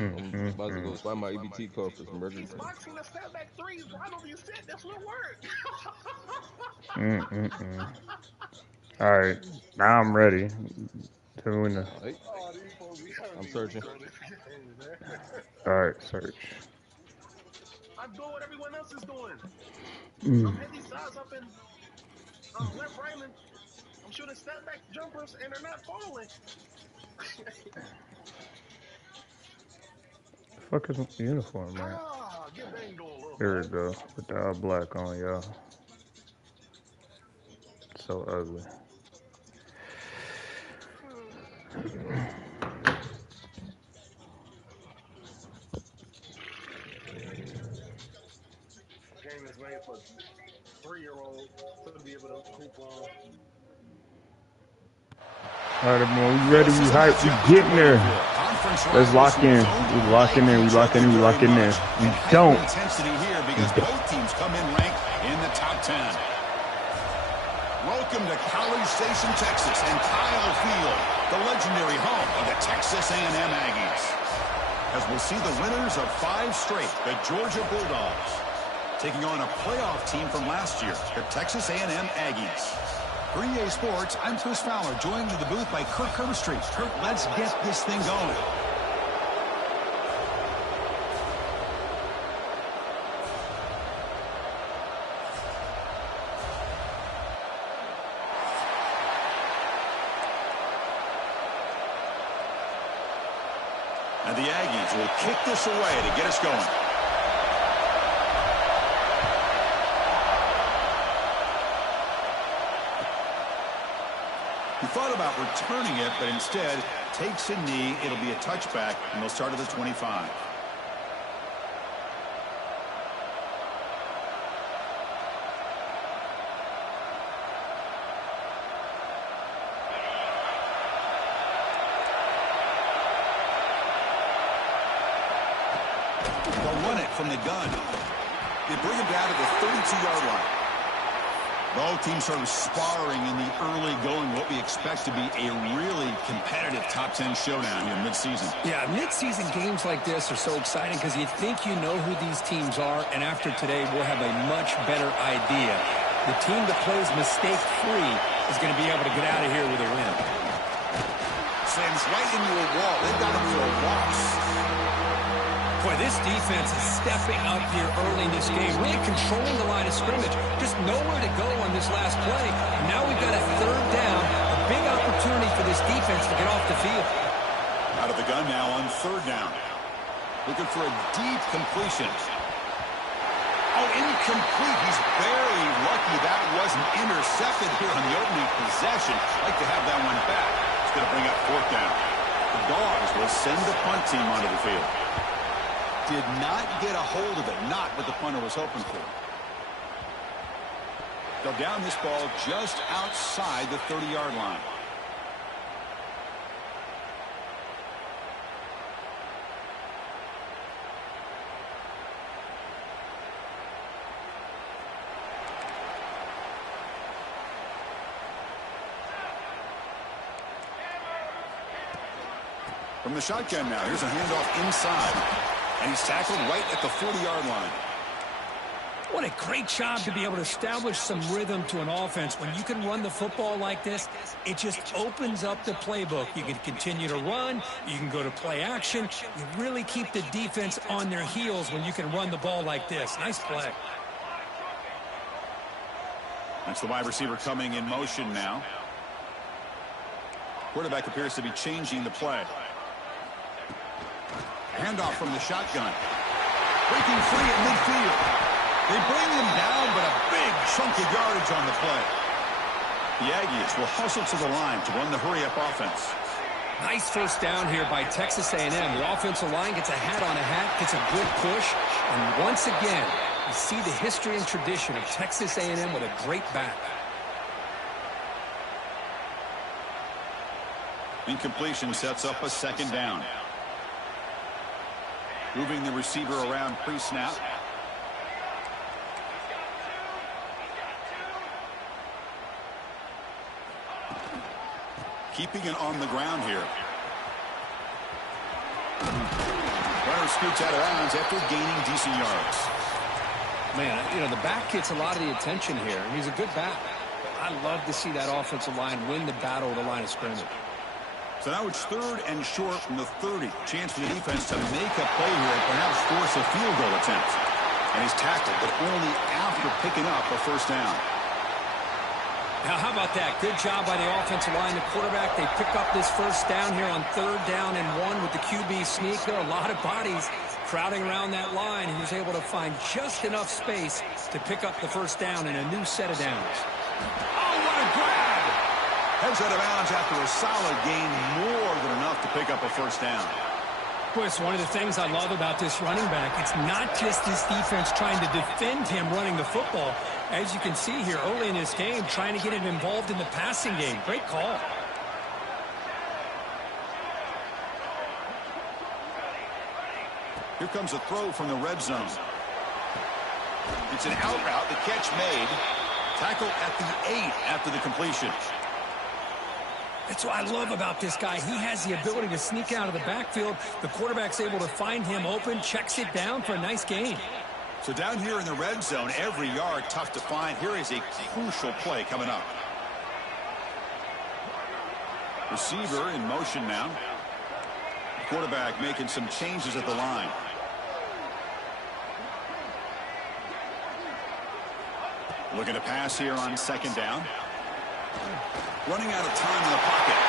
I'm about to go find my EBT card for some He's merchandise. boxing the step back threes. Why don't you sit? That's what work. All right, now I'm ready. Doing the. All right, Oh, these folks be telling I'm me weak searching. on this game, man. All right, search. I'm doing what everyone else is doing. I'm Mm. hitting these shots up in left, right, and I'm shooting step back jumpers, and they're not falling. Fuck is my uniform, man? Get banged on, little Here boy. we go. With the all black on, y'all. So ugly. Game is made for 3-year-olds to be able to hoop on. All right, everyone, we Well, ready? this We is a hype. We matchup we've getting been waiting there. for. Conference Let's rivals lock who in. don't We like locking in. We each locking other in. We very locking in. much. We And hyper don't. intensity here We because don't. both teams come in ranked in the top 10. Welcome to College Station, Texas, and Kyle Field, the legendary home of the Texas A&M Aggies. As we'll see the winners of 5 straight, the Georgia Bulldogs, taking on a playoff team from last year, the Texas A&M Aggies. For EA Sports, I'm Chris Fowler, joined in the booth by Kirk Herbstreit. Kirk, let's get this thing going. And the Aggies will kick this away to get us going. He thought about returning it, but instead takes a knee. It'll be a touchback, and they'll start at the 25. They'll run it from the gun. They bring him down to the 32-yard line. Both teams sort of sparring in the early going, what we expect to be a really competitive top 10 showdown here mid-season. Yeah, mid-season games like this are so exciting because you think you know who these teams are, and after today, we'll have a much better idea. The team that plays mistake-free is going to be able to get out of here with a win. Slams right into a wall. They've got him for a loss. Boy, this defense is stepping up here early in this game, really controlling the line of scrimmage. Just nowhere to go on this last play. And now we've got a third down, a big opportunity for this defense to get off the field. Out of the gun now on third down. Looking for a deep completion. Oh, incomplete. He's very lucky that wasn't intercepted here on the opening possession. Like to have that one back. It's going to bring up fourth down. The Dogs will send the punt team onto the field. Did not get a hold of it. Not what the punter was hoping for. They'll down this ball just outside the 30-yard line. From the shotgun now, here's a handoff inside. And he's tackled right at the 40-yard line. What a great job to be able to establish some rhythm to an offense. When you can run the football like this, it just opens up the playbook. You can continue to run. You can go to play action. You really keep the defense on their heels when you can run the ball like this. Nice play. That's the wide receiver coming in motion now. Quarterback appears to be changing the play. Handoff from the shotgun. Breaking free at midfield. They bring him down, but a big chunk of yardage on the play. The Aggies will hustle to the line to run the hurry-up offense. Nice first down here by Texas A&M. The offensive line gets a hat on a hat, gets a good push, and once again, you see the history and tradition of Texas A&M with a great back. Incompletion sets up a second down. Moving the receiver around pre-snap. Keeping it on the ground here. receiver scoots out of bounds after gaining decent yards. Man, you know, the back gets a lot of the attention here, and he's a good back. I love to see that offensive line win the battle of the line of scrimmage. So now it's 3rd and short from the 30. Chance for the defense to make a play here and perhaps force a field goal attempt. And he's tackled, but only after picking up a first down. Now, how about that? Good job by the offensive line. The quarterback, they pick up this first down here on 3rd down and 1 with the QB sneak. There are a lot of bodies crowding around that line. He was able to find just enough space to pick up the first down in a new set of downs. Oh, what a grab! Heads out of bounds after a solid gain, more than enough to pick up a first down. Boy, it's one of the things I love about this running back. It's not just this defense trying to defend him running the football. As you can see here early in this game, trying to get him involved in the passing game. Great call. Here comes a throw from the red zone. It's an out route. The catch made. Tackle at the 8 after the completion. That's what I love about this guy. He has the ability to sneak out of the backfield. The quarterback's able to find him open, checks it down for a nice gain. So down here in the red zone, every yard tough to find. Here is a crucial play coming up. Receiver in motion now. Quarterback making some changes at the line. Looking to pass here on 2nd down. Running out of time in the pocket.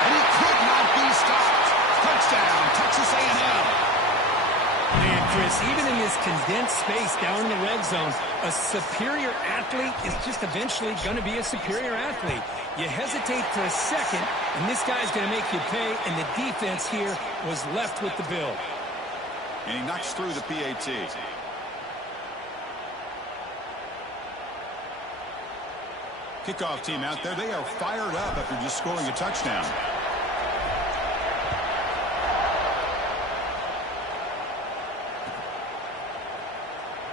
And he could not be stopped. Touchdown, Texas A&M. Man, Chris, even in this condensed space down in the red zone, a superior athlete is just eventually going to be a superior athlete. You hesitate for a second, and this guy's going to make you pay, and the defense here was left with the bill. And he knocks through the PAT. Kickoff team out there, they are fired up after just scoring a touchdown.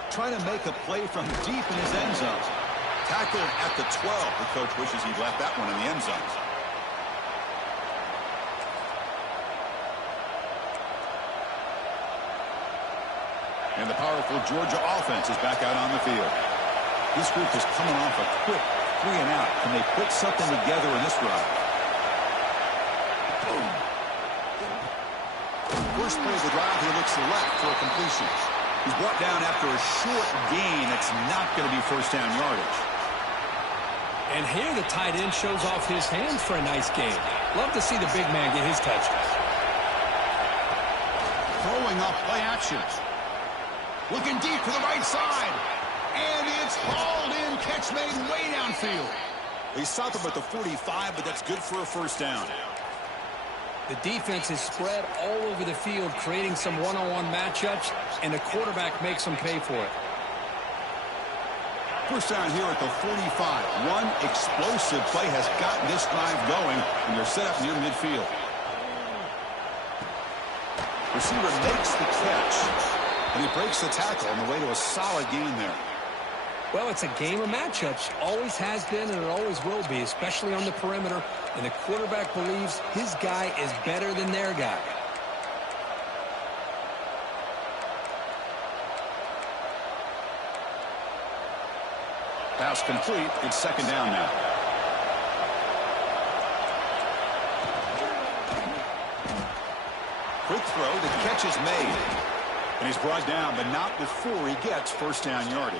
Trying to make a play from deep in his end zone. Tackle at the 12. The coach wishes he'd left that one in the end zone. And the powerful Georgia offense is back out on the field. This group is coming off a quick 3 and out. Can they put something together in this drive? Boom. First play of the drive, he looks left for a completion. He's brought down after a short gain. That's not going to be first down yardage. And here the tight end shows off his hands for a nice gain. Love to see the big man get his touches. Throwing off play action. Looking deep to the right side. And it's hauled in. Catch made way downfield. They stopped him at the 45, but that's good for a first down. The defense is spread all over the field, creating some one-on-one matchups, and the quarterback makes them pay for it. First down here at the 45. One explosive play has gotten this drive going, and they're set up near midfield. Receiver makes the catch, and he breaks the tackle on the way to a solid gain there. Well, it's a game of matchups. Always has been, and it always will be, especially on the perimeter. And the quarterback believes his guy is better than their guy. Pass complete. It's 2nd down now. Quick throw. The catch is made. And he's brought down, but not before he gets first down yardage.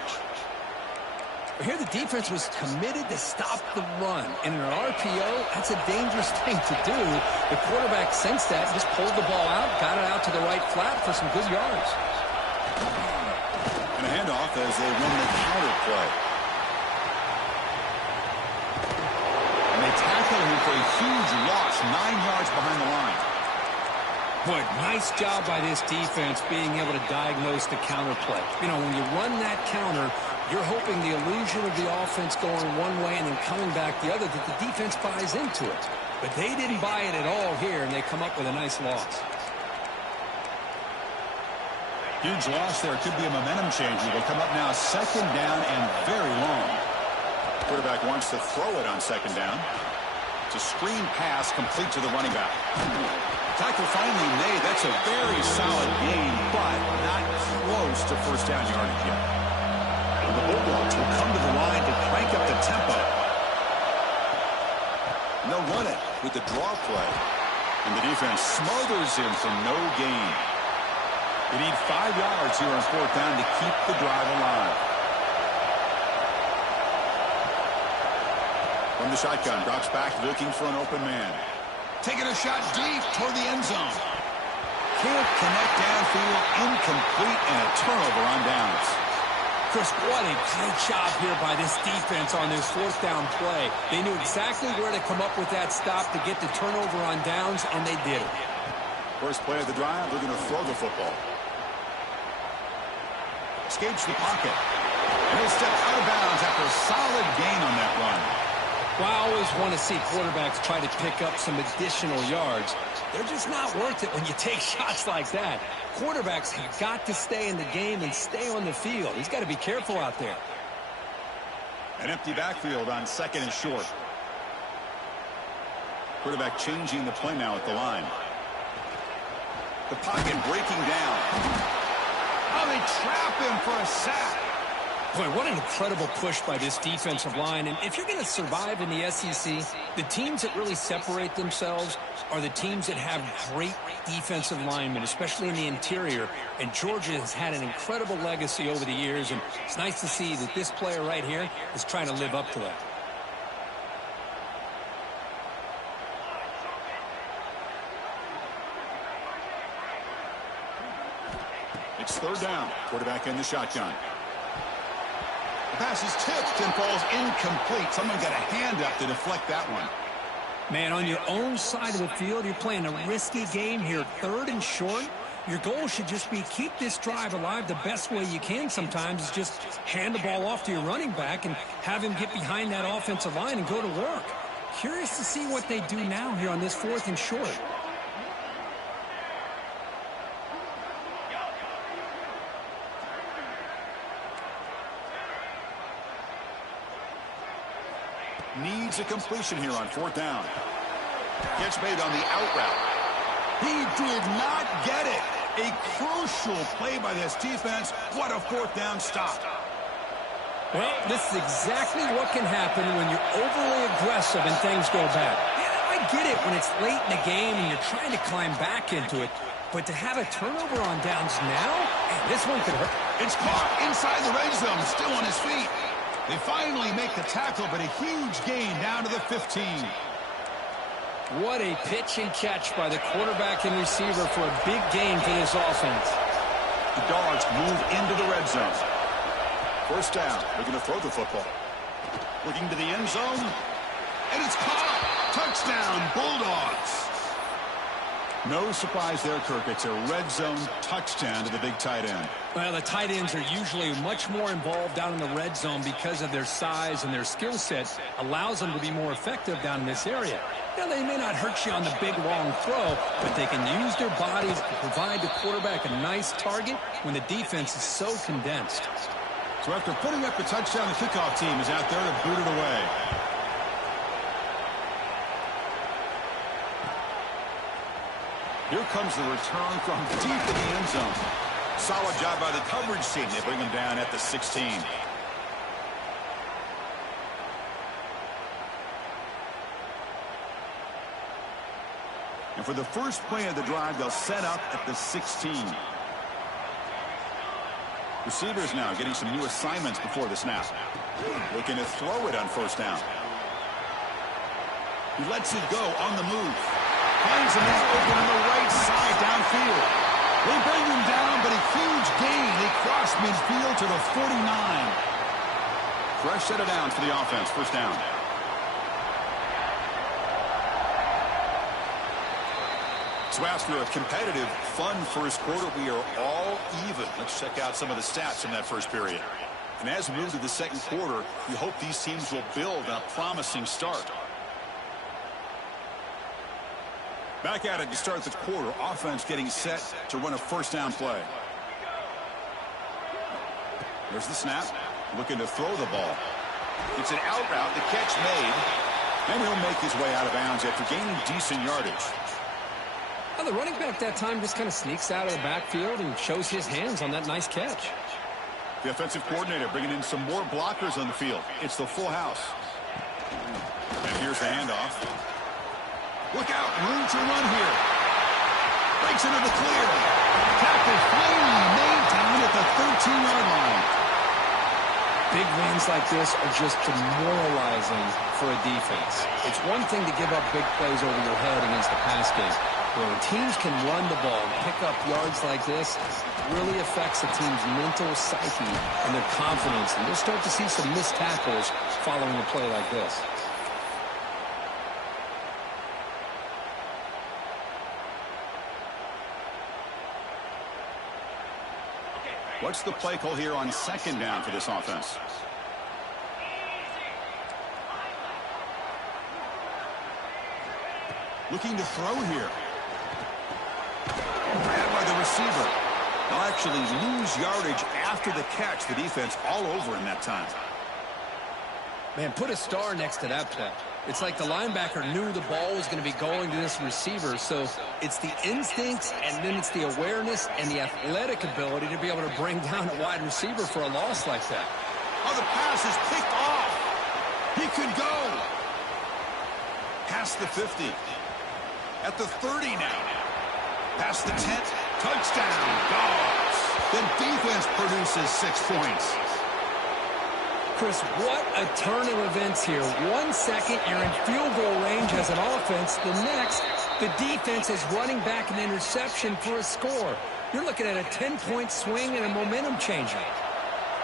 Here the defense was committed to stop the run. And in an RPO, that's a dangerous thing to do. The quarterback sensed that, just pulled the ball out, got it out to the right flat for some good yards. And a handoff as they run the counter play. And they tackle him for a huge loss, 9 yards behind the line. Boy, nice job by this defense being able to diagnose the counter play. You know, when you run that counter, you're hoping the illusion of the offense going one way and then coming back the other, that the defense buys into it. But they didn't buy it at all here, and they come up with a nice loss. Huge loss there. Could be a momentum changer. Will come up now 2nd down and very long. Quarterback wants to throw it on 2nd down. It's a screen pass complete to the running back. Tackle finally made. That's a very solid gain. close to first down yardage yet. And the Bulldogs will come to the line to crank up the tempo. And they'll run it with the draw play. And the defense smothers him for no gain. They need 5 yards here on fourth down to keep the drive alive. From the shotgun, drops back looking for an open man. Taking a shot deep toward the end zone. Can't connect downfield, incomplete, and a turnover on downs. Chris, what a great job here by this defense on this fourth down play. They knew exactly where to come up with that stop to get the turnover on downs, and they did it. First play of the drive, they're going to throw the football. Escapes the pocket. And he'll step out of bounds after a solid gain on that run. Well, I always want to see quarterbacks try to pick up some additional yards. They're just not worth it when you take shots like that. Quarterbacks have got to stay in the game and stay on the field. He's got to be careful out there. An empty backfield on second and short. Quarterback changing the play now at the line. The pocket breaking down. Oh, they trap him for a sack. Boy, what an incredible push by this defensive line. And if you're going to survive in the SEC, the teams that really separate themselves are the teams that have great defensive linemen, especially in the interior. And Georgia has had an incredible legacy over the years, and it's nice to see that this player right here is trying to live up to that. It's third down. Quarterback in the shotgun. The pass is tipped and falls incomplete. Someone got a hand up to deflect that one. Man, on your own side of the field, you're playing a risky game here, third and short. Your goal should just be keep this drive alive the best way you can sometimes is just hand the ball off to your running back and have him get behind that offensive line and go to work. Curious to see what they do now here on this fourth and short. Needs a completion here on fourth down. Gets made on the out route. He did not get it. A crucial play by this defense. What a fourth down stop. Well, this is exactly what can happen when you're overly aggressive and things go bad. Yeah, I get it when it's late in the game and you're trying to climb back into it. But to have a turnover on downs now, man, this one could hurt. It's caught inside the red zone, still on his feet. They finally make the tackle, but a huge gain down to the 15. What a pitch and catch by the quarterback and receiver for a big gain for this offense. The Dogs move into the red zone. First down, they're going to throw the football. Looking to the end zone, and it's caught. Touchdown, Bulldogs. No surprise there, Kirk. It's a red zone touchdown to the big tight end. Well, the tight ends are usually much more involved down in the red zone because of their size and their skill set allows them to be more effective down in this area. Now, they may not hurt you on the big, long throw, but they can use their bodies to provide the quarterback a nice target when the defense is so condensed. So after putting up the touchdown, the kickoff team is out there to boot it away. Here comes the return from deep in the end zone. Solid job by the coverage team. They bring him down at the 16. And for the first play of the drive, they'll set up at the 16. Receivers now getting some new assignments before the snap. Looking to throw it on first down. He lets it go on the move. Finds a man open on the right side downfield. They bring him down, but a huge gain. They cross midfield to the 49. Fresh set of downs for the offense. First down. So after a competitive, fun first quarter, we are all even. Let's check out some of the stats from that first period. And as we move to the second quarter, we hope these teams will build on a promising start. Back at it to start the quarter. Offense getting set to run a first down play. There's the snap. Looking to throw the ball. It's an out route. The catch made. And he'll make his way out of bounds after gaining decent yardage. Well, the running back that time just kind of sneaks out of the backfield and shows his hands on that nice catch. The offensive coordinator bringing in some more blockers on the field. It's the full house. And here's the handoff. Look out, room to run here. Breaks into the clear. Tackle finally made down at the 13-yard line. Big wins like this are just demoralizing for a defense. It's one thing to give up big plays over your head against the pass game. When teams can run the ball and pick up yards like this, it really affects a team's mental psyche and their confidence. And you'll start to see some missed tackles following a play like this. What's the play call here on second down for this offense? Looking to throw here. Grabbed by the receiver. They'll actually lose yardage after the catch. The defense all over in that time. Man, put a star next to that play. It's like the linebacker knew the ball was going to be going to this receiver, so it's the instincts and then it's the awareness and the athletic ability to be able to bring down a wide receiver for a loss like that. Oh, the pass is picked off. He could go. Past the 50. At the 30 now. Past the 10. Touchdown. Dogs. Then defense produces 6 points. Chris, what a turn of events here. 1 second, you're in field goal range as an offense. The next, the defense is running back an interception for a score. You're looking at a 10-point swing and a momentum changer.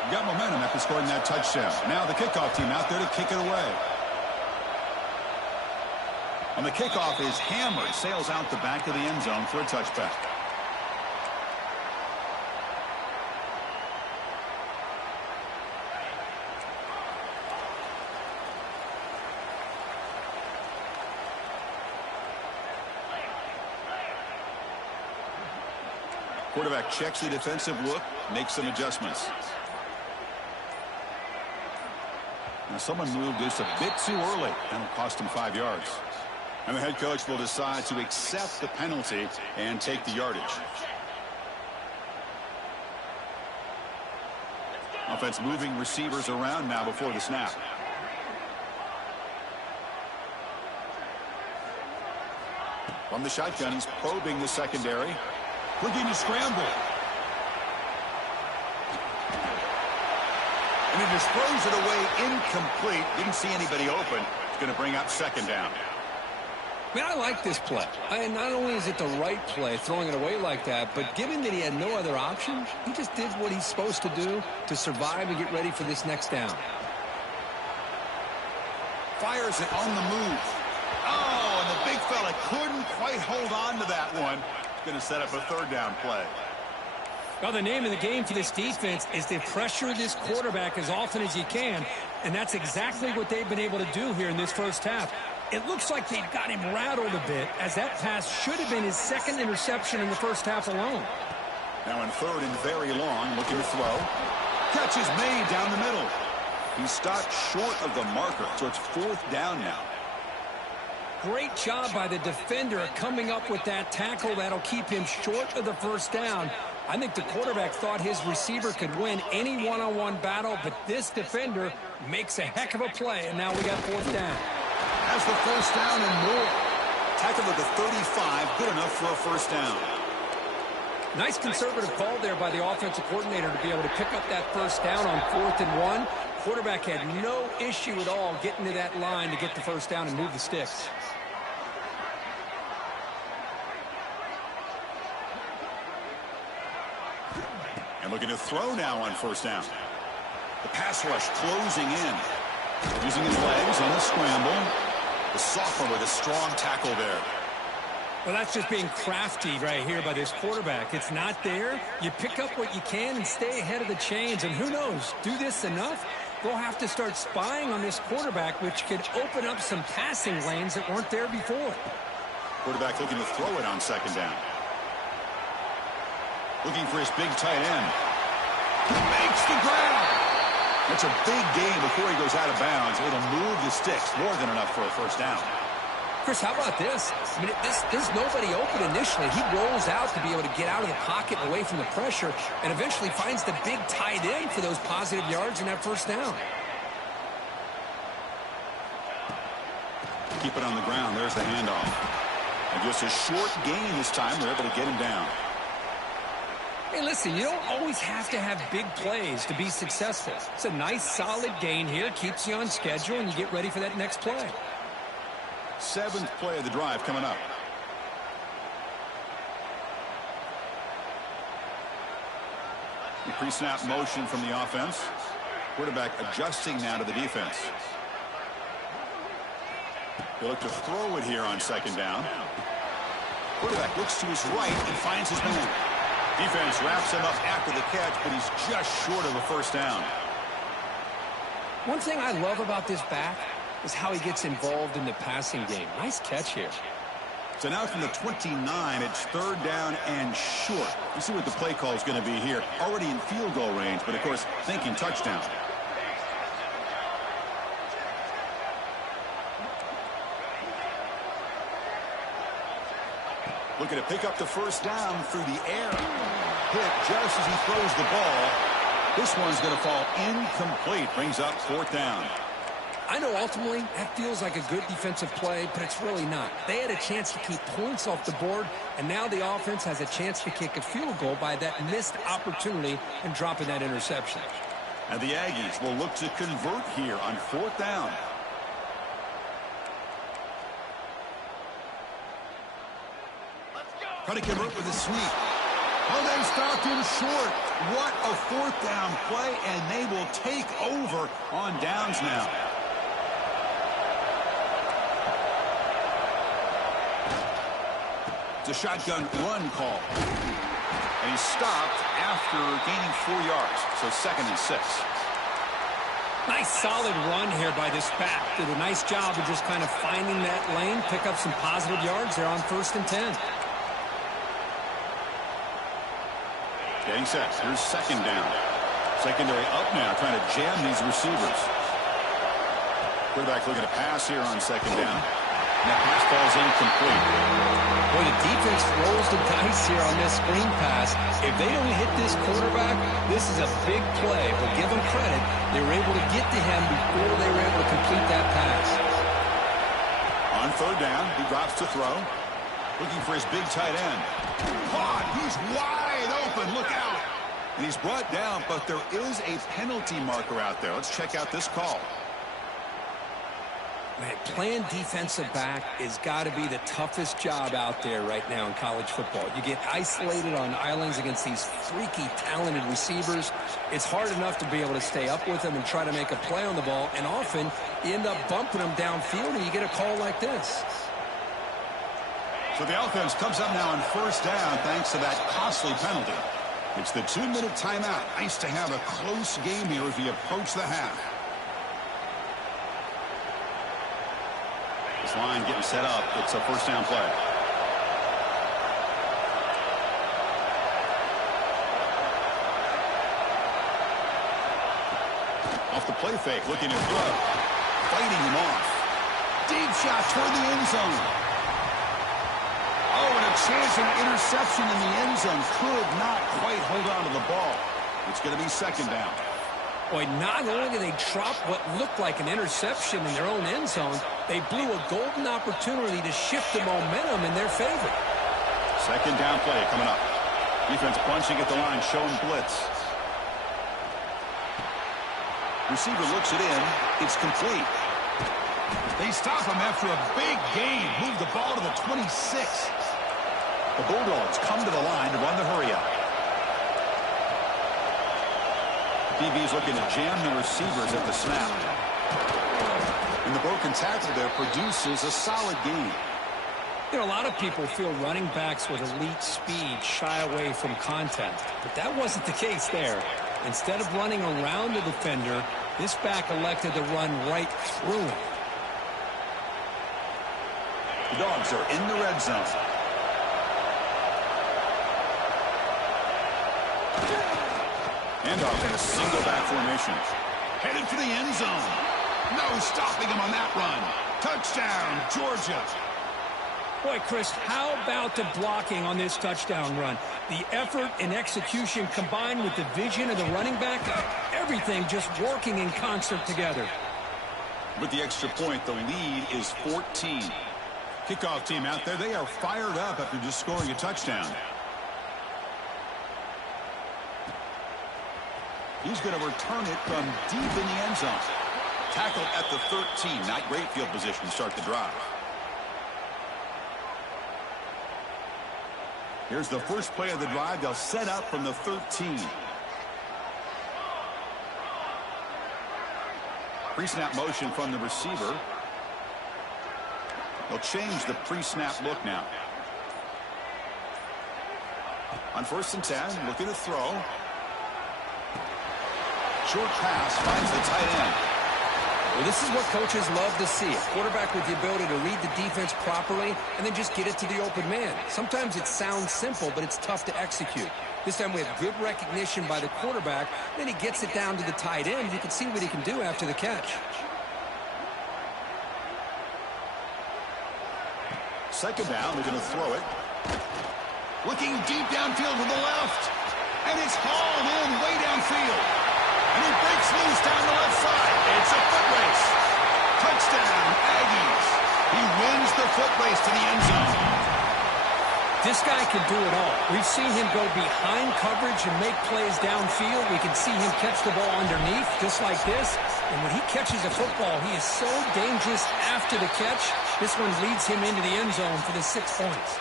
You got momentum after scoring that touchdown. Now the kickoff team out there to kick it away. On the kickoff is hammered, sails out the back of the end zone for a touchback. Quarterback checks the defensive look, makes some adjustments. Now someone moved this a bit too early. That'll cost him 5 yards. And the head coach will decide to accept the penalty and take the yardage. Offense moving receivers around now before the snap. From the shotgun, he's probing the secondary. Looking to scramble. And he just throws it away incomplete. Didn't see anybody open. It's going to bring up second down. Man, I like this play. Not only is it the right play, throwing it away like that, but given that he had no other option, he just did what he's supposed to do to survive and get ready for this next down. Fires it on the move. Oh, and the big fella couldn't quite hold on to that one. Going to set up a third down play. Well, the name of the game for this defense is to pressure this quarterback as often as you can, and that's exactly what they've been able to do here in this first half. It looks like they've got him rattled a bit, as that pass should have been his second interception in the first half alone. Now in third and very long, looking to throw. Catch is made down the middle. He stopped short of the marker, so it's fourth down now. Great job by the defender coming up with that tackle that'll keep him short of the first down. I think the quarterback thought his receiver could win any one-on-one battle, but this defender makes a heck of a play, and now we got fourth down. Has the first down and more. Tackle at the 35, good enough for a first down. Nice conservative call there by the offensive coordinator to be able to pick up that first down on 4th and 1. Quarterback had no issue at all getting to that line to get the first down and move the sticks. And looking to throw now on first down. The pass rush closing in. Using his legs on the scramble. The sophomore with a strong tackle there. Well, that's just being crafty right here by this quarterback. It's not there. You pick up what you can and stay ahead of the chains. And who knows, do this enough, they'll have to start spying on this quarterback, which could open up some passing lanes that weren't there before. Quarterback looking to throw it on second down. Looking for his big tight end. He makes the grab. That's a big gain before he goes out of bounds. It'll move the sticks more than enough for a first down. Chris, how about this? I mean, there's nobody open initially. He rolls out to be able to get out of the pocket and away from the pressure and eventually finds the big tight end for those positive yards in that first down. Keep it on the ground. There's the handoff. And just a short gain this time. They're able to get him down. Hey, listen, you don't always have to have big plays to be successful. It's a nice, solid gain here. Keeps you on schedule, and you get ready for that next play. 7th play of the drive coming up. Pre-snap motion from the offense. Quarterback adjusting now to the defense. They look to throw it here on 2nd down. Quarterback looks to his right and finds his man. Defense wraps him up after the catch, but he's just short of a first down. One thing I love about this back is how he gets involved in the passing game. Nice catch here. So now from the 29, it's 3rd down and short. You see what the play call is going to be here. Already in field goal range, but of course thinking touchdown. Looking to pick up the first down through the air. Hit just as he throws the ball. This one's going to fall incomplete. Brings up 4th down. I know ultimately that feels like a good defensive play, but it's really not. They had a chance to keep points off the board, and now the offense has a chance to kick a field goal by that missed opportunity and dropping that interception. And the Aggies will look to convert here on 4th down. Trying to convert with a sweep. Oh, they stopped him short. What a 4th down play, and they will take over on downs now. It's a shotgun run call. And he's stopped after gaining 4 yards. So 2nd and 6. Nice solid run here by this back. Did a nice job of just kind of finding that lane, pick up some positive yards there on 1st and 10. Getting set. Here's 2nd down. Secondary up now, trying to jam these receivers. Quarterback looking to pass here on 2nd down. And that pass falls incomplete. Boy, the defense rolls the dice here on this screen pass. If they don't hit this quarterback, this is a big play. But give them credit. They were able to get to him before they were able to complete that pass. On 3rd down, he drops to throw. Looking for his big tight end. Caught. He's wide open. Look out. And he's brought down, but there is a penalty marker out there. Let's check out this call. Man, playing defensive back has got to be the toughest job out there right now in college football. You get isolated on islands against these freaky, talented receivers. It's hard enough to be able to stay up with them and try to make a play on the ball, and often you end up bumping them downfield and you get a call like this. So the offense comes up now on 1st down thanks to that costly penalty. It's the 2-minute timeout. Nice to have a close game here as we approach the half. This line getting set up. It's a 1st down play. Off the play fake, looking to throw. Fighting him off. Deep shot toward the end zone. Oh, and a chance of an interception in the end zone. Could not quite hold on to the ball. It's going to be 2nd down. Boy, not only did they drop what looked like an interception in their own end zone, they blew a golden opportunity to shift the momentum in their favor. 2nd down play coming up. Defense bunching at the line, showing blitz. Receiver looks it in. It's complete. They stop him after a big gain. Move the ball to the 26. The Bulldogs come to the line to run the hurry up. DB's looking to jam the receivers at the snap. And the broken tackle there produces a solid gain. You know, a lot of people feel running backs with elite speed shy away from contact, but that wasn't the case there. Instead of running around the defender, this back elected to run right through him. The Dogs are in the red zone. Handoff in a single back formation. Headed for the end zone. No stopping him on that run. Touchdown, Georgia. Boy, Chris, how about the blocking on this touchdown run? The effort and execution combined with the vision of the running back, everything just working in concert together. With the extra point, the lead is 14. Kickoff team out there, they are fired up after just scoring a touchdown. He's going to return it from deep in the end zone. Tackled at the 13. Not great field position to start the drive. Here's the first play of the drive. They'll set up from the 13. Pre-snap motion from the receiver. They'll change the pre-snap look now. On 1st and 10, looking to throw. Short pass finds the tight end. Well, this is what coaches love to see. A quarterback with the ability to read the defense properly and then just get it to the open man. Sometimes it sounds simple, but it's tough to execute. This time we have good recognition by the quarterback. Then he gets it down to the tight end. You can see what he can do after the catch. Second down, they're going to throw it. Looking deep downfield to the left. And it's hauled in way downfield. And he breaks loose down the left side. It's a foot race. Touchdown, Aggies. He wins the foot race to the end zone. This guy can do it all. We've seen him go behind coverage and make plays downfield. We can see him catch the ball underneath, just like this. And when he catches a football, he is so dangerous after the catch. This one leads him into the end zone for the 6 points.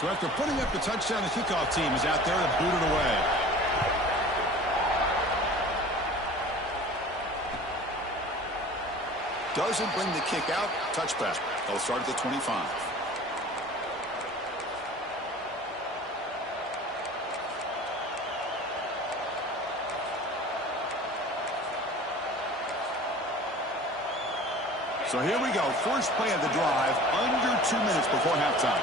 So after putting up the touchdown, the kickoff team is out there to boot it away. Doesn't bring the kick out. Touchback. They'll start at the 25. So here we go. First play of the drive, under 2 minutes before halftime.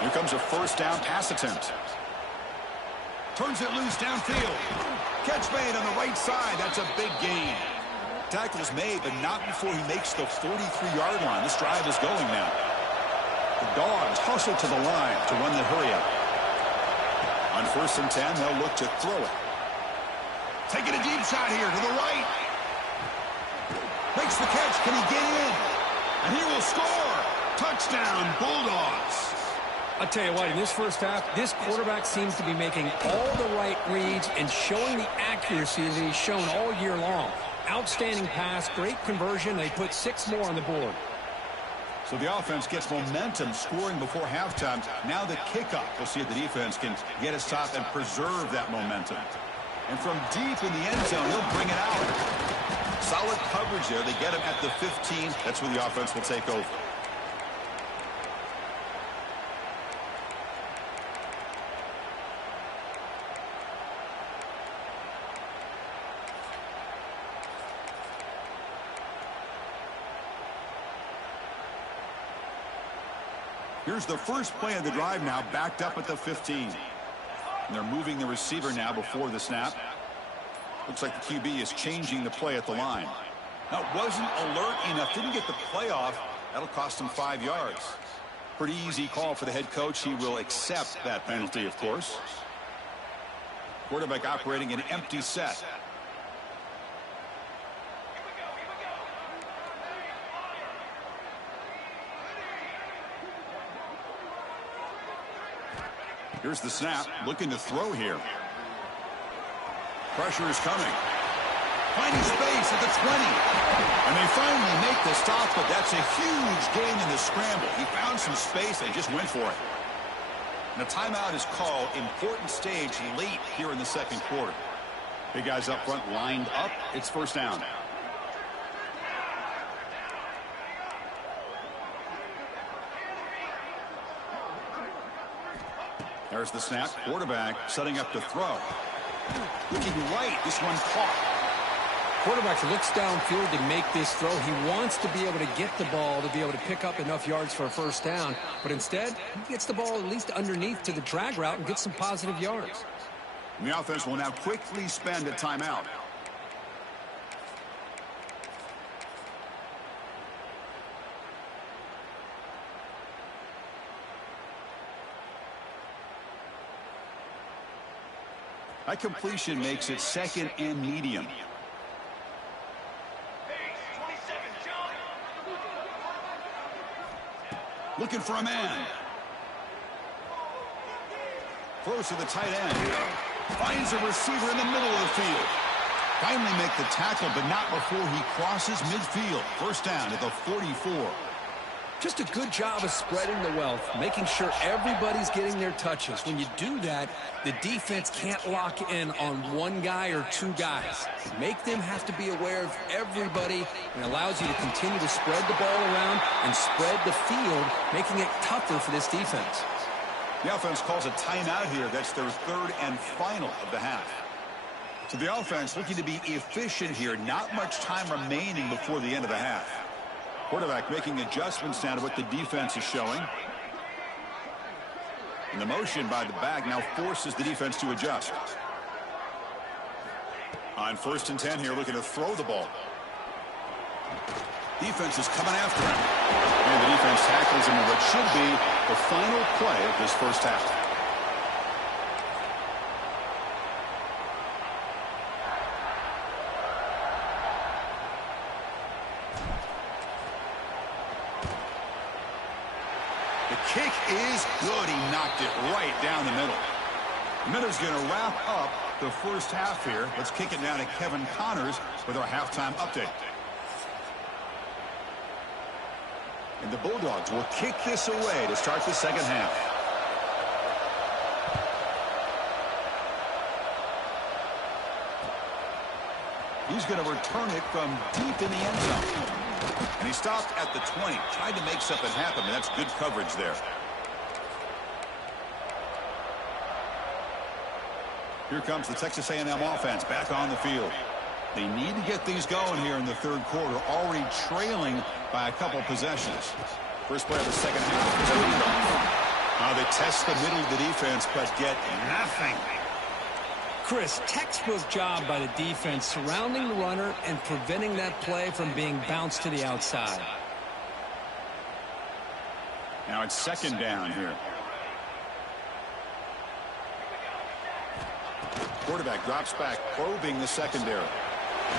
Here comes a first down pass attempt. Turns it loose downfield. Catch made on the right side. That's a big gain. Tackle is made, but not before he makes the 43-yard line. This drive is going now. The Dogs hustle to the line to run the hurry-up. On 1st and 10, they'll look to throw it. Taking a deep shot here to the right. Makes the catch. Can he get in? And he will score. Touchdown, Bulldogs. I'll tell you what, in this first half, this quarterback seems to be making all the right reads and showing the accuracy that he's shown all year long. Outstanding pass, great conversion. They put 6 more on the board. So the offense gets momentum scoring before halftime. Now the kickoff. We'll see if the defense can get a stop and preserve that momentum. And from deep in the end zone, he'll bring it out. Solid coverage there. They get him at the 15. That's where the offense will take over. Here's the first play of the drive now, backed up at the 15. And they're moving the receiver now before the snap. Looks like the QB is changing the play at the line. Now, wasn't alert enough, didn't get the play off. That'll cost him 5 yards. Pretty easy call for the head coach. He will accept that penalty, of course. Quarterback operating an empty set. Here's the snap, looking to throw here. Pressure is coming. Finding space at the 20. And they finally make the stop, but that's a huge gain in the scramble. He found some space and just went for it. And a timeout is called. Important stage late here in the second quarter. Big guys up front lined up. It's first down. There's the snap. Quarterback setting up to throw. Looking right. This one caught. Quarterback looks downfield to make this throw. He wants to be able to get the ball to be able to pick up enough yards for a first down. But instead, he gets the ball at least underneath to the drag route and gets some positive yards. And the offense will now quickly spend a timeout. That completion makes it 2nd and medium. Looking for a man. Throws to the tight end. Finds a receiver in the middle of the field. Finally make the tackle, but not before he crosses midfield. First down at the 44. Just a good job of spreading the wealth, making sure everybody's getting their touches. When you do that, the defense can't lock in on one guy or two guys. Make them have to be aware of everybody, and allows you to continue to spread the ball around and spread the field, making it tougher for this defense. The offense calls a timeout here. That's their 3rd and final of the half. So the offense looking to be efficient here. Not much time remaining before the end of the half. Quarterback making adjustments now to what the defense is showing. And the motion by the back now forces the defense to adjust. On 1st and 10 here, looking to throw the ball. Defense is coming after him. And the defense tackles him in what should be the final play of this first half. The kick is good. He knocked it right down the middle. Miller's going to wrap up the first half here. Let's kick it down to Kevin Connors with our halftime update. And the Bulldogs will kick this away to start the second half. He's going to return it from deep in the end zone. And he stopped at the 20. Tried to make something happen, and that's good coverage there. Here comes the Texas A&M offense back on the field. They need to get things going here in the 3rd quarter, already trailing by a couple possessions. First play of the second half. They test the middle of the defense, but get nothing. Chris, textbook job by the defense surrounding the runner and preventing that play from being bounced to the outside. Now it's 2nd down here. Quarterback drops back, probing the secondary.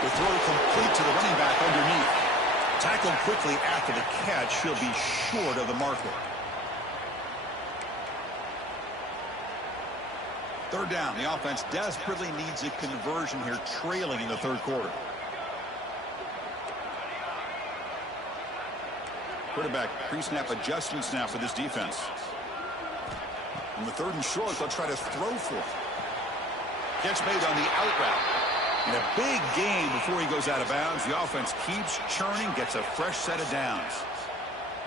The throw complete to the running back underneath. Tackled quickly after the catch. He'll be short of the marker. 3rd down. The offense desperately needs a conversion here, trailing in the 3rd quarter. Quarterback pre-snap adjustments now for this defense. On the 3rd and short, they'll try to throw for it. Catch made on the out route. And a big gain before he goes out of bounds. The offense keeps churning, gets a fresh set of downs.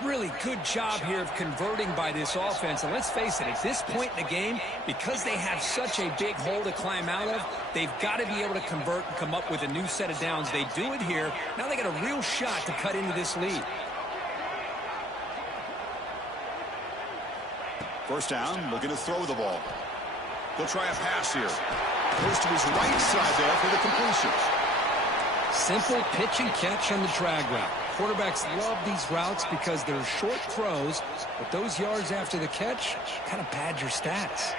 Really good job here of converting by this offense. And let's face it, at this point in the game, because they have such a big hole to climb out of, they've got to be able to convert and come up with a new set of downs. They do it here. Now they got a real shot to cut into this lead. First down, looking to throw the ball. He'll try a pass here. Goes to his right side there for the completion. Simple pitch and catch on the drag route. Quarterbacks love these routes because they're short throws, but those yards after the catch kind of pad your stats.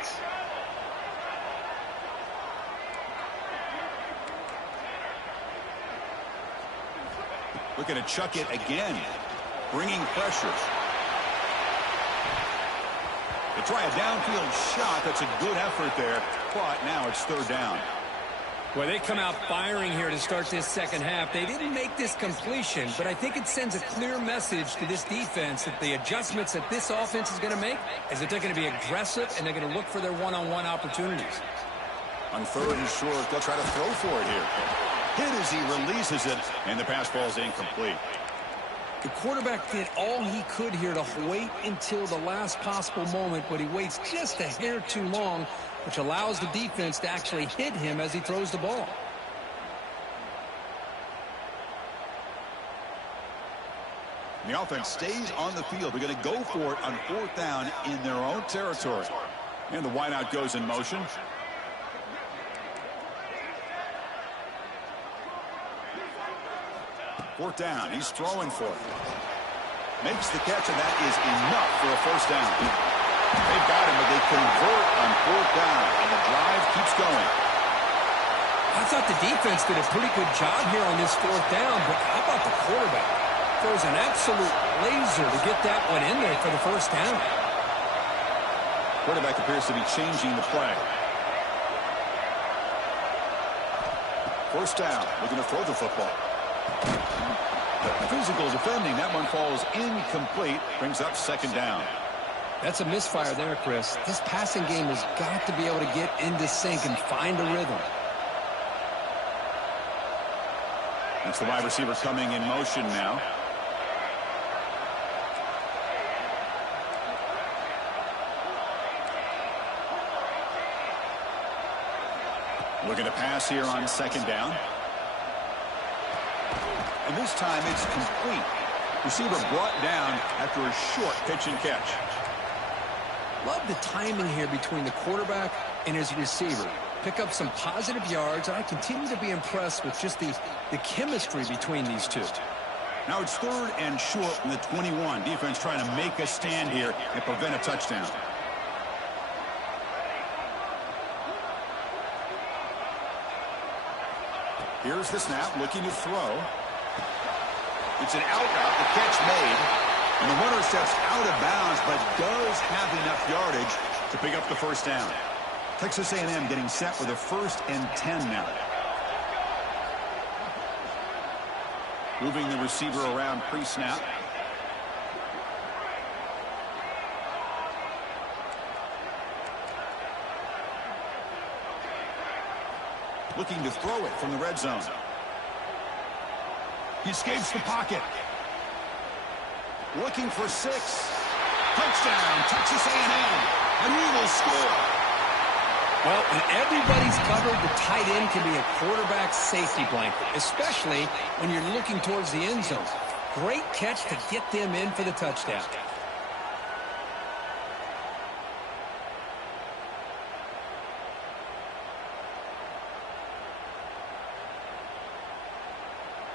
Looking to chuck it again. Bringing pressure. They try a downfield shot. That's a good effort there, but now it's 3rd down. Well, they come out firing here to start this second half. They didn't make this completion, but I think it sends a clear message to this defense that the adjustments that this offense is going to make is that they're going to be aggressive and they're going to look for their one-on-one opportunities. On 3rd and short, they'll try to throw for it here. Hit as he releases it, and the pass ball is incomplete. The quarterback did all he could here to wait until the last possible moment, but he waits just a hair too long, which allows the defense to actually hit him as he throws the ball. The offense stays on the field. They're going to go for it on 4th down in their own territory. And the wideout goes in motion. Fourth down. He's throwing for it. Makes the catch, and that is enough for a first down. They've got him, but they convert on 4th down, and the drive keeps going. I thought the defense did a pretty good job here on this fourth down, but how about the quarterback? Throws an absolute laser to get that one in there for the first down. Quarterback appears to be changing the play. First down, looking to throw the football. Physical defending, that one falls incomplete, brings up second down. That's a misfire there, Chris. This passing game has got to be able to get into sync and find a rhythm. That's the wide receiver coming in motion now. Looking to pass here on second down. And this time it's complete. Receiver brought down after a short pitch and catch. Love the timing here between the quarterback and his receiver. Pick up some positive yards, and I continue to be impressed with just the chemistry between these two. Now it's third and short from the 21. Defense trying to make a stand here and prevent a touchdown. Here's the snap, looking to throw. It's an out route, the catch made. And the runner steps out of bounds, but does have enough yardage to pick up the first down. Texas A&M getting set with a 1st and 10 now. Moving the receiver around pre-snap. Looking to throw it from the red zone. He escapes the pocket. Looking for 6. Touchdown, Texas A&M. And he will score. Well, when everybody's covered, the tight end can be a quarterback safety blanket, especially when you're looking towards the end zone. Great catch to get them in for the touchdown.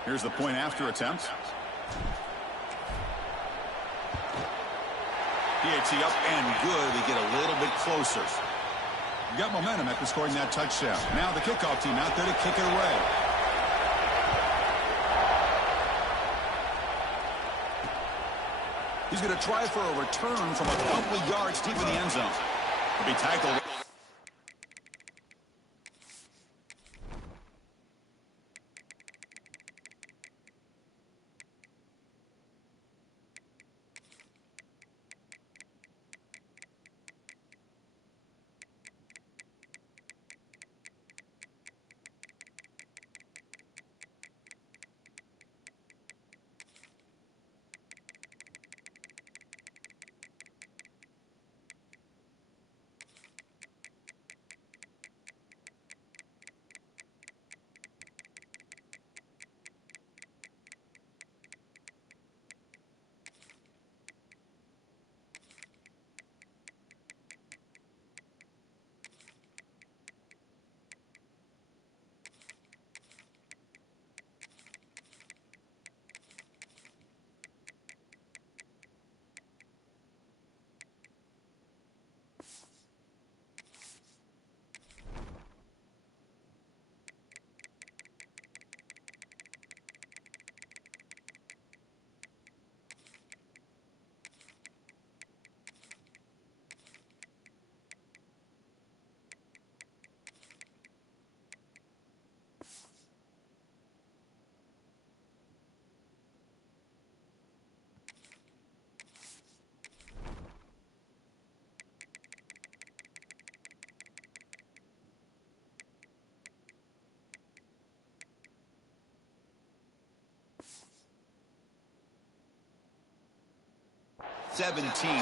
Here's the point after attempt. PAT up and good. We get a little bit closer. You got momentum after scoring that touchdown. Now the kickoff team out there to kick it away. He's going to try for a return from a couple of yards deep in the end zone. He'll be tackled.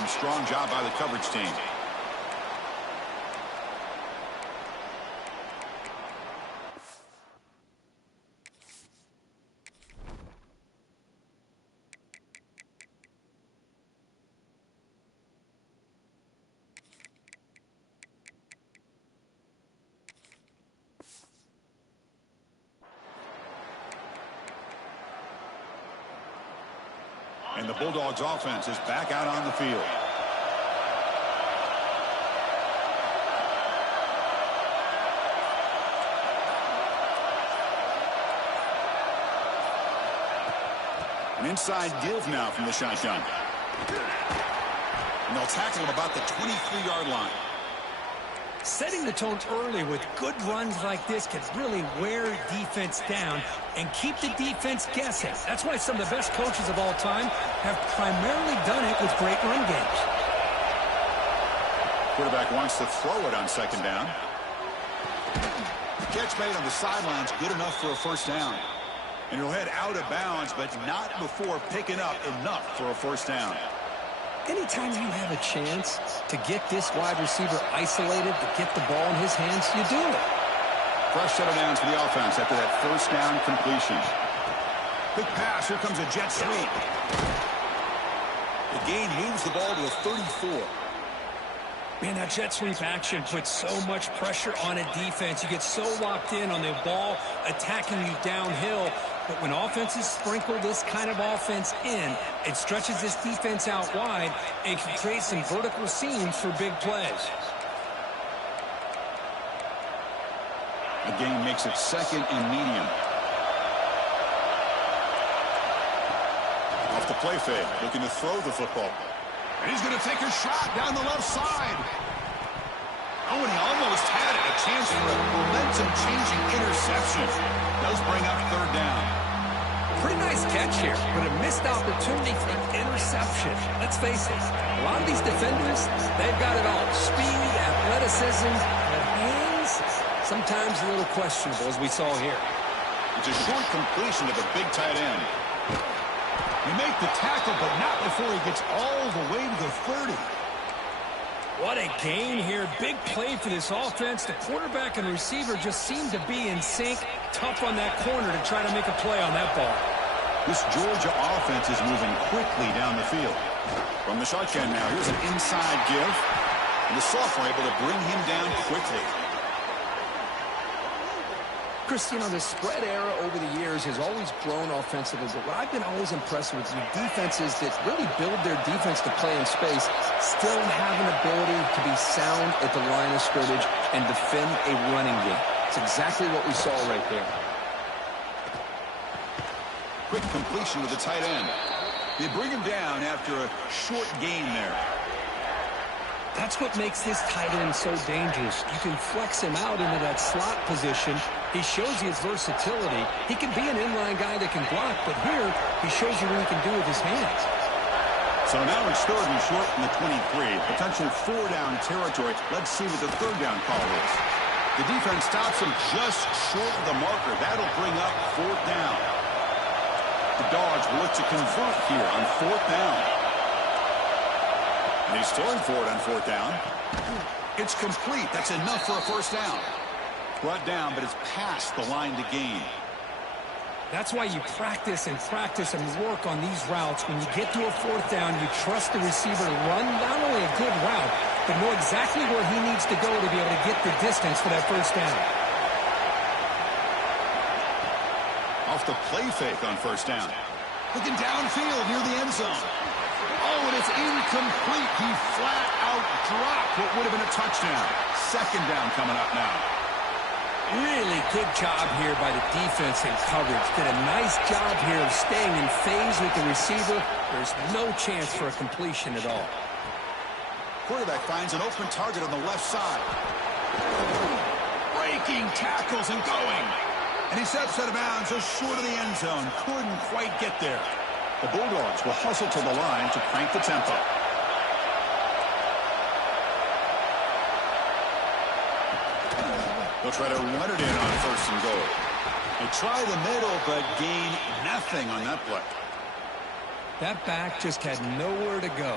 Strong job by the coverage team. And the Bulldogs offense is back out on the field. An inside give now from the shotgun. And they'll tackle him about the 23-yard line. Setting the tone early with good runs like this can really wear defense down and keep the defense guessing. That's why some of the best coaches of all time have primarily done it with great run games. Quarterback wants to throw it on second down. The catch made on the sidelines, good enough for a first down. And he'll head out of bounds, but not before picking up enough for a first down. Anytime you have a chance to get this wide receiver isolated, to get the ball in his hands, you do it. Fresh set of downs for the offense after that first down completion. Quick pass. Here comes a jet sweep. The gain moves the ball to a 34. Man, that jet sweep action puts so much pressure on a defense. You get so locked in on the ball attacking you downhill. But when offenses sprinkle this kind of offense in, it stretches this defense out wide and can create some vertical seams for big plays. The game makes it second and medium. Off the play fake, looking to throw the football. And he's going to take a shot down the left side. Oh, and he almost had it. A chance for a momentum-changing interception. Does bring up third down. Pretty nice catch here, but a missed opportunity for an interception. Let's face it, a lot of these defenders, they've got it all. Speed, athleticism, but hands, sometimes a little questionable, as we saw here. It's a short completion to the big tight end. He make the tackle, but not before he gets all the way to the 30. What a gain here. Big play for this offense. The quarterback and receiver just seem to be in sync. Tough on that corner to try to make a play on that ball. This Georgia offense is moving quickly down the field. From the shotgun now, here's an inside give. And the sophomore able to bring him down quickly. Chris, you know, the spread era over the years has always grown offensively, but what I've been always impressed with is the defenses that really build their defense to play in space still have an ability to be sound at the line of scrimmage and defend a running game. It's exactly what we saw right there. Quick completion to the tight end. They bring him down after a short gain there. That's what makes this tight end so dangerous. You can flex him out into that slot position. He shows you his versatility. He can be an inline guy that can block, but here he shows you what he can do with his hands. So now it's third and short from the 23. Potential four-down territory. Let's see what the third down call is. The defense stops him just short of the marker. That'll bring up fourth down. The Dogs will look to convert here on fourth down. And he's throwing for it on fourth down. It's complete. That's enough for a first down. Brought down, but it's past the line to gain. That's why you practice and work on these routes. When you get to a fourth down, you trust the receiver to run not only a good route, but know exactly where he needs to go to be able to get the distance for that first down. Off the play fake on first down. Looking downfield near the end zone. Oh, and it's incomplete. He flat out dropped what would have been a touchdown. Second down coming up now. Really good job here by the defense and coverage. Did a nice job here of staying in phase with the receiver. There's no chance for a completion at all. Quarterback finds an open target on the left side. Breaking tackles and going. And he steps out of bounds just short of the end zone. Couldn't quite get there. The Bulldogs will hustle to the line to crank the tempo. They'll try to run it in on first and goal. They try the middle, but gain nothing on that play. That back just had nowhere to go.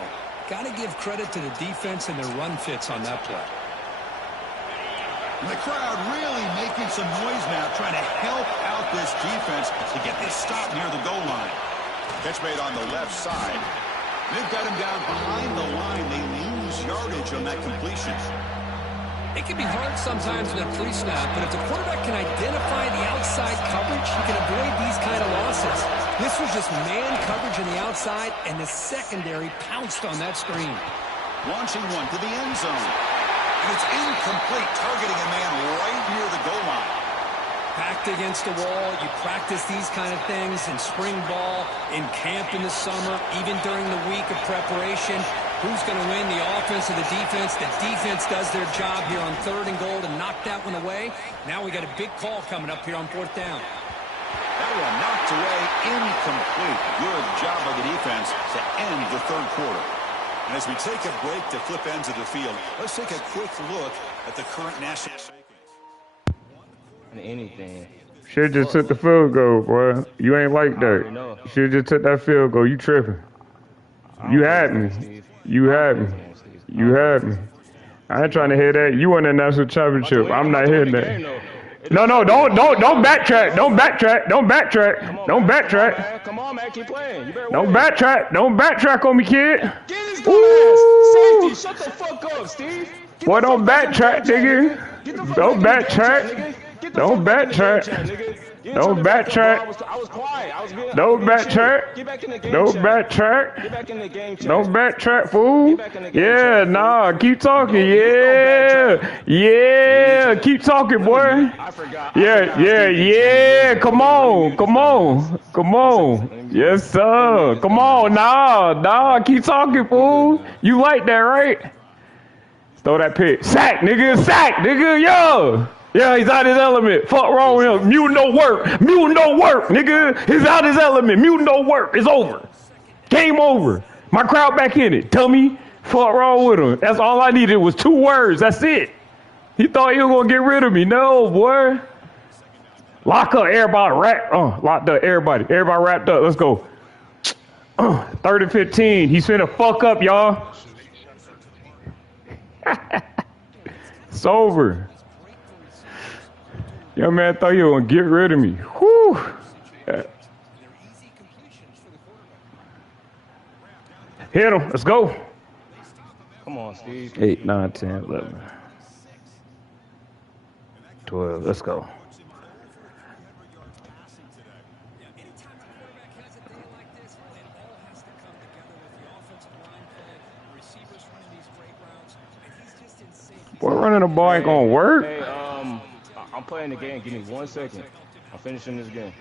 Got to give credit to the defense and their run fits on that play. And the crowd really making some noise now, trying to help out this defense to get this stop near the goal line. Catch made on the left side. They've got him down behind the line. They lose yardage on that completion. It can be hard sometimes with a pre-snap, but if the quarterback can identify the outside coverage, he can avoid these kind of losses. This was just man coverage on the outside, and the secondary pounced on that screen. Launching one to the end zone. And it's incomplete, targeting a man right near the goal line. backed against the wall. You practice these kind of things in spring ball, in camp in the summer, even during the week of preparation. Who's going to win, the offense or the defense? The defense does their job here on 3rd and goal to knock that one away. Now we got a big call coming up here on 4th down. That one knocked away, incomplete. Good job of the defense to end the 3rd quarter. And as we take a break to flip ends of the field, let's take a quick look at the current national rankings. Anything. Should've just took the field goal, boy. You ain't like that. Should've just took that field goal. You tripping. You had me. You had me. You had me. I ain't trying to hear that. You won the national championship. I'm not hearing that. No, don't backtrack. Don't backtrack. Don't backtrack. Don't backtrack. Come on, man. Keep playing. You better Don't win. backtrack. Don't backtrack on me, kid. Get his dumb ass. Safety. Shut the fuck up, Steve. Boy, don't backtrack, nigga. Don't backtrack. Don't backtrack. Don't backtrack. I was quiet. I was being. Don't backtrack. Get back in the game. Don't chat. backtrack. Get back in the game. Chat. Don't backtrack, fool. Get back in the game, Yeah, chat, nah, keep talking. Don't Yeah, backtrack. yeah, keep talking, boy. I forgot. Yeah. Come on. Yes, sir. Come on, nah. Keep talking, fool. You like that, right? Throw that pick. Sack, nigga. Yo. Yeah, he's out his element. Fuck wrong with him. Mute no work, nigga. He's out his element. Mute no work. It's over. Game over. My crowd back in it. Tummy. Fuck wrong with him. That's all I needed was 2 words. That's it. He thought he was gonna get rid of me. No, boy. Lock up, everybody. Locked up, everybody. Everybody wrapped up. Let's go. 3rd and 15. He's finna fuck up, y'all. It's over. Young man thought he was gonna get rid of me. Whew. Hit him. Let's go. Come on, Steve. 8, 9, 10, 11, 12. Let's go. Boy, running the ball ain't gonna work. Hey, I'm playing the game. Give me 1 second. I'm finishing this game.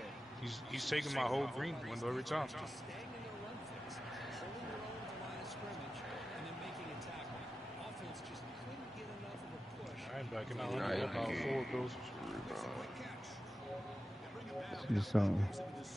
He's taking my whole green window every time. I ain't backing out. I got about 4 goals. See something.